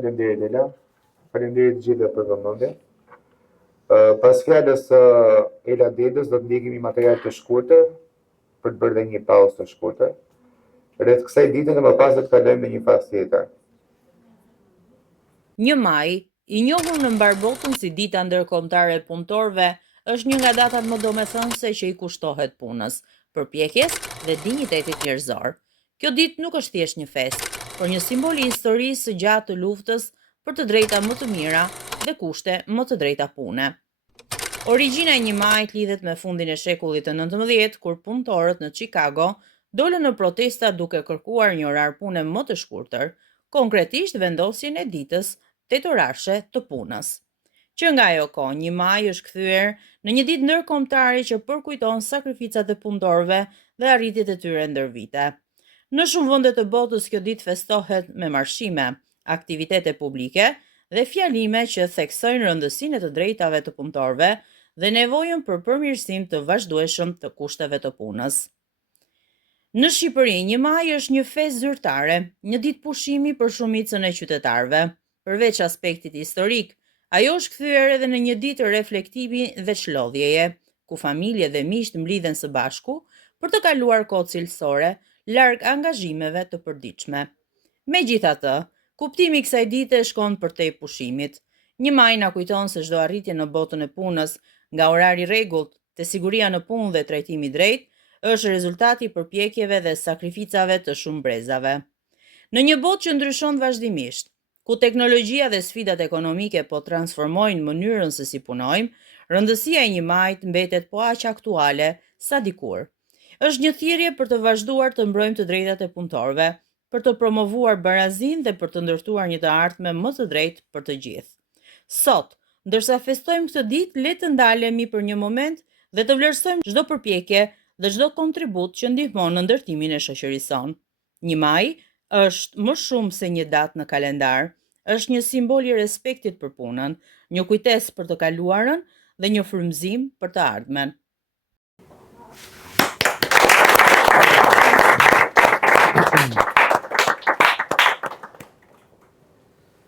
Faleminderit Ela. Faleminderit të gjithëve për vëmendje. Pas fjalës Ela Dedës do të ndjekim një material të shkurtër për të bërë dhe një pauzë të shkurtër. Rreth kësaj dite dhe më pas do të kalojmë në një fazë tjetër. 1 maj, i njohur në mbar botën si dita ndërkombëtare e punëtorëve, është një nga datat më domethënëse që i kushtohet punës, përpjekjes dhe dinjitetit njerëzor. Kjo ditë nuk është thjesht një fest, por një simbol i historisë së gjatë të luftës për të drejta më të mira dhe kushte më të drejta pune. Origjina e 1 majit lidhet me fundin e shekullit të 19, kur punëtorët në Chicago dolën në protesta duke kërkuar një orar pune më të shkurtër, konkretisht vendosjen e ditës tetorarshe të punës. Që nga ajo kohë, 1 maj është kthyer në një ditë ndërkombëtare që përkujton sakrificat e punëtorëve dhe arritjet e tyre ndër vite. Në shumë vende të botës kjo ditë festohet me marshime, aktivitete publike dhe fjalime që theksojnë rëndësinë e të drejtave të punëtorëve dhe nevojën për përmirësim të vazhdueshëm të kushteve të punës. Në Shqipëri, 1 maj është një festë zyrtare, një ditë pushimi për shumicën e qytetarëve. Përveç aspektit historik, ajo është kthyer edhe në një ditë reflektimi dhe çlodhjeje, ku familje dhe miq mblidhen së bashku për të kaluar kohë cilësore larg angazhimeve të përditshme. Megjithatë, kuptimi i kësaj dite shkon përtej pushimit. 1 maj na kujton se çdo arritje në botën e punës, nga orari i rregullt te siguria në punë dhe trajtimi i drejtë, është rezultati i përpjekjeve dhe sakrificave të shumë brezave. Në një botë që ndryshon vazhdimisht, ku teknologjia dhe sfidat ekonomike po transformojnë mënyrën se si punojmë, rëndësia e 1 majit mbetet po aq aktuale sa dikur. Është një thirrje për të vazhduar të mbrojmë të drejtat e punëtorëve, për të promovuar barazinë dhe për të ndërtuar një të ardhme më të drejtë për të gjithë. Sot, ndërsa festojmë këtë ditë, le të ndalemi për një moment dhe të vlerësojmë çdo përpjekje dhe çdo kontribut që ndihmon në ndërtimin e shoqërisë sonë. 1 maj është më shumë se një datë në kalendar, është një simbol i respektit për punën, një kujtesë për të kaluarën dhe një frymëzim për të ardhmen.